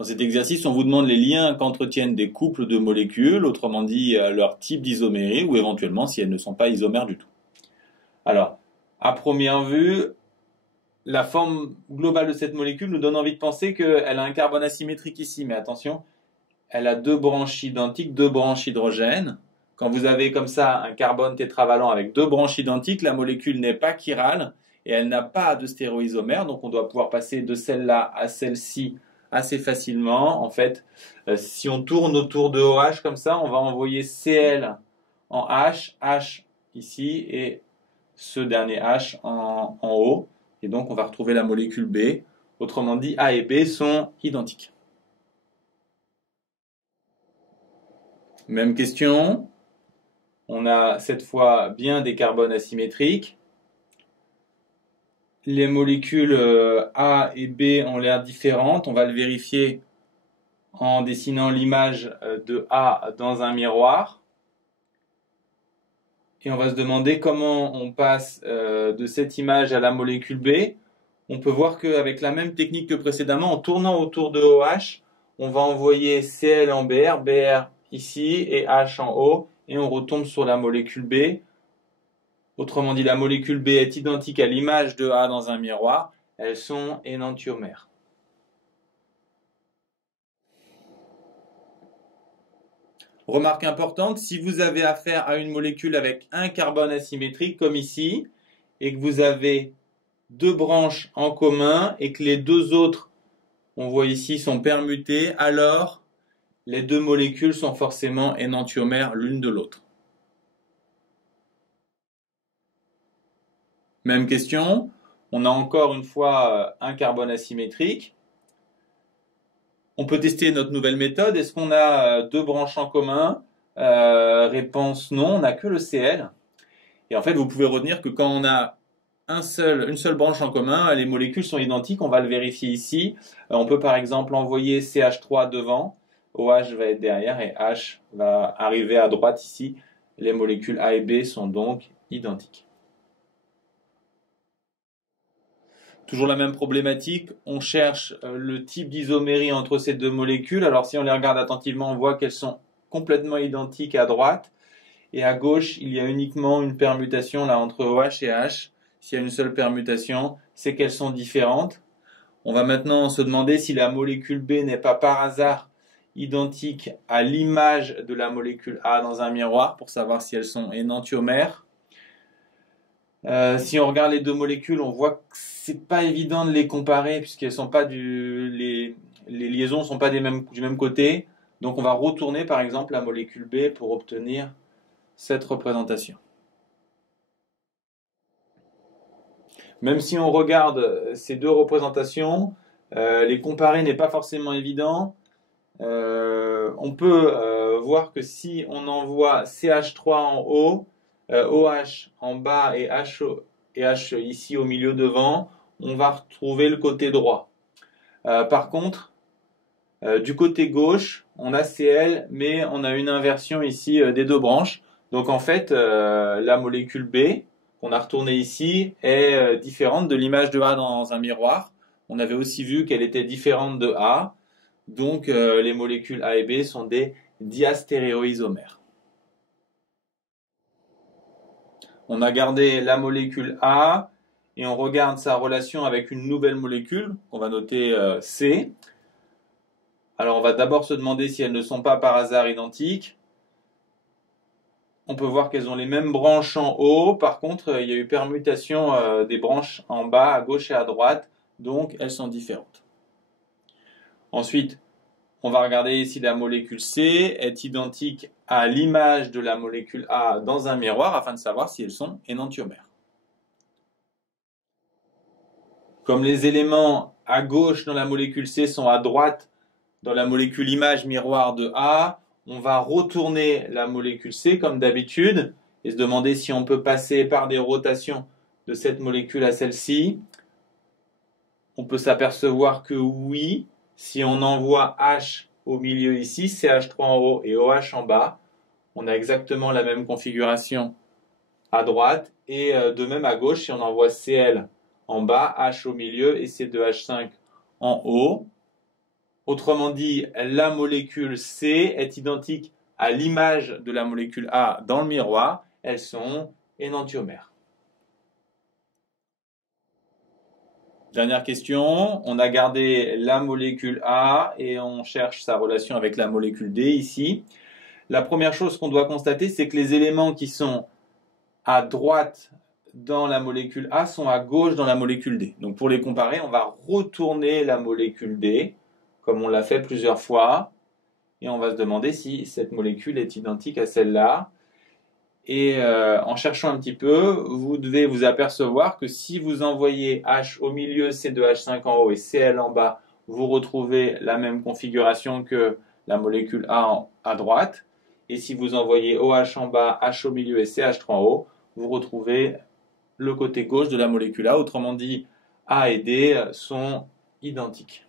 Dans cet exercice, on vous demande les liens qu'entretiennent des couples de molécules, autrement dit leur type d'isomérie, ou éventuellement si elles ne sont pas isomères du tout. Alors, à première vue, la forme globale de cette molécule nous donne envie de penser qu'elle a un carbone asymétrique ici, mais attention, elle a deux branches identiques, deux branches hydrogènes. Quand vous avez comme ça un carbone tétravalent avec deux branches identiques, la molécule n'est pas chirale et elle n'a pas de stéréoisomère, donc on doit pouvoir passer de celle-là à celle-ci assez facilement. En fait, si on tourne autour de OH comme ça, on va envoyer Cl en H, H ici et ce dernier H en O. Et donc on va retrouver la molécule B. Autrement dit, A et B sont identiques. Même question. On a cette fois bien des carbones asymétriques. Les molécules A et B ont l'air différentes. On va le vérifier en dessinant l'image de A dans un miroir. Et on va se demander comment on passe de cette image à la molécule B. On peut voir qu'avec la même technique que précédemment, en tournant autour de OH, on va envoyer Cl en Br, Br ici et H en O, et on retombe sur la molécule B. Autrement dit, la molécule B est identique à l'image de A dans un miroir. Elles sont énantiomères. Remarque importante, si vous avez affaire à une molécule avec un carbone asymétrique, comme ici, et que vous avez deux branches en commun, et que les deux autres, on voit ici, sont permutées, alors les deux molécules sont forcément énantiomères l'une de l'autre. Même question, on a encore une fois un carbone asymétrique. On peut tester notre nouvelle méthode. Est-ce qu'on a deux branches en commun? Réponse non, on n'a que le Cl. Et en fait, vous pouvez retenir que quand on a une seule branche en commun, les molécules sont identiques. On va le vérifier ici. On peut par exemple envoyer CH3 devant. OH va être derrière et H va arriver à droite ici. Les molécules A et B sont donc identiques. Toujours la même problématique, on cherche le type d'isomérie entre ces deux molécules. Alors si on les regarde attentivement, on voit qu'elles sont complètement identiques à droite. Et à gauche, il y a uniquement une permutation là entre OH et H. S'il y a une seule permutation, c'est qu'elles sont différentes. On va maintenant se demander si la molécule B n'est pas par hasard identique à l'image de la molécule A dans un miroir pour savoir si elles sont énantiomères. Si on regarde les deux molécules, on voit que c'est pas évident de les comparer puisqu'elles sont pas les liaisons sont pas du même côté. Donc on va retourner par exemple la molécule B pour obtenir cette représentation. Même si on regarde ces deux représentations, les comparer n'est pas forcément évident. On peut voir que si on envoie CH3 en haut, OH en bas et H ici au milieu devant, on va retrouver le côté droit. Par contre, du côté gauche, on a Cl, mais on a une inversion ici des deux branches. Donc en fait, la molécule B, qu'on a retournée ici, est différente de l'image de A dans un miroir. On avait aussi vu qu'elle était différente de A. Donc les molécules A et B sont des diastéréoisomères. On a gardé la molécule A et on regarde sa relation avec une nouvelle molécule qu'on va noter C. Alors on va d'abord se demander si elles ne sont pas par hasard identiques. On peut voir qu'elles ont les mêmes branches en haut. Par contre, il y a eu permutation des branches en bas, à gauche et à droite. Donc elles sont différentes. Ensuite, on va regarder si la molécule C est identique à l'image de la molécule A dans un miroir afin de savoir si elles sont énantiomères. Comme les éléments à gauche dans la molécule C sont à droite dans la molécule image miroir de A, on va retourner la molécule C comme d'habitude et se demander si on peut passer par des rotations de cette molécule à celle-ci. On peut s'apercevoir que oui, si on envoie H au milieu ici, CH3 en haut et OH en bas, on a exactement la même configuration à droite et de même à gauche, si on envoie Cl en bas, H au milieu et C2H5 en haut, Autrement dit, la molécule C est identique à l'image de la molécule A dans le miroir. Elles sont énantiomères. Dernière question, on a gardé la molécule A et on cherche sa relation avec la molécule D ici. La première chose qu'on doit constater, c'est que les éléments qui sont à droite dans la molécule A sont à gauche dans la molécule D. Donc pour les comparer, on va retourner la molécule D, comme on l'a fait plusieurs fois, et on va se demander si cette molécule est identique à celle-là. Et en cherchant un petit peu, vous devez vous apercevoir que si vous envoyez H au milieu, C2H5 en haut et Cl en bas, vous retrouvez la même configuration que la molécule A à droite. Et si vous envoyez OH en bas, H au milieu et CH3 en haut, vous retrouvez le côté gauche de la molécule A. Autrement dit, A et D sont identiques.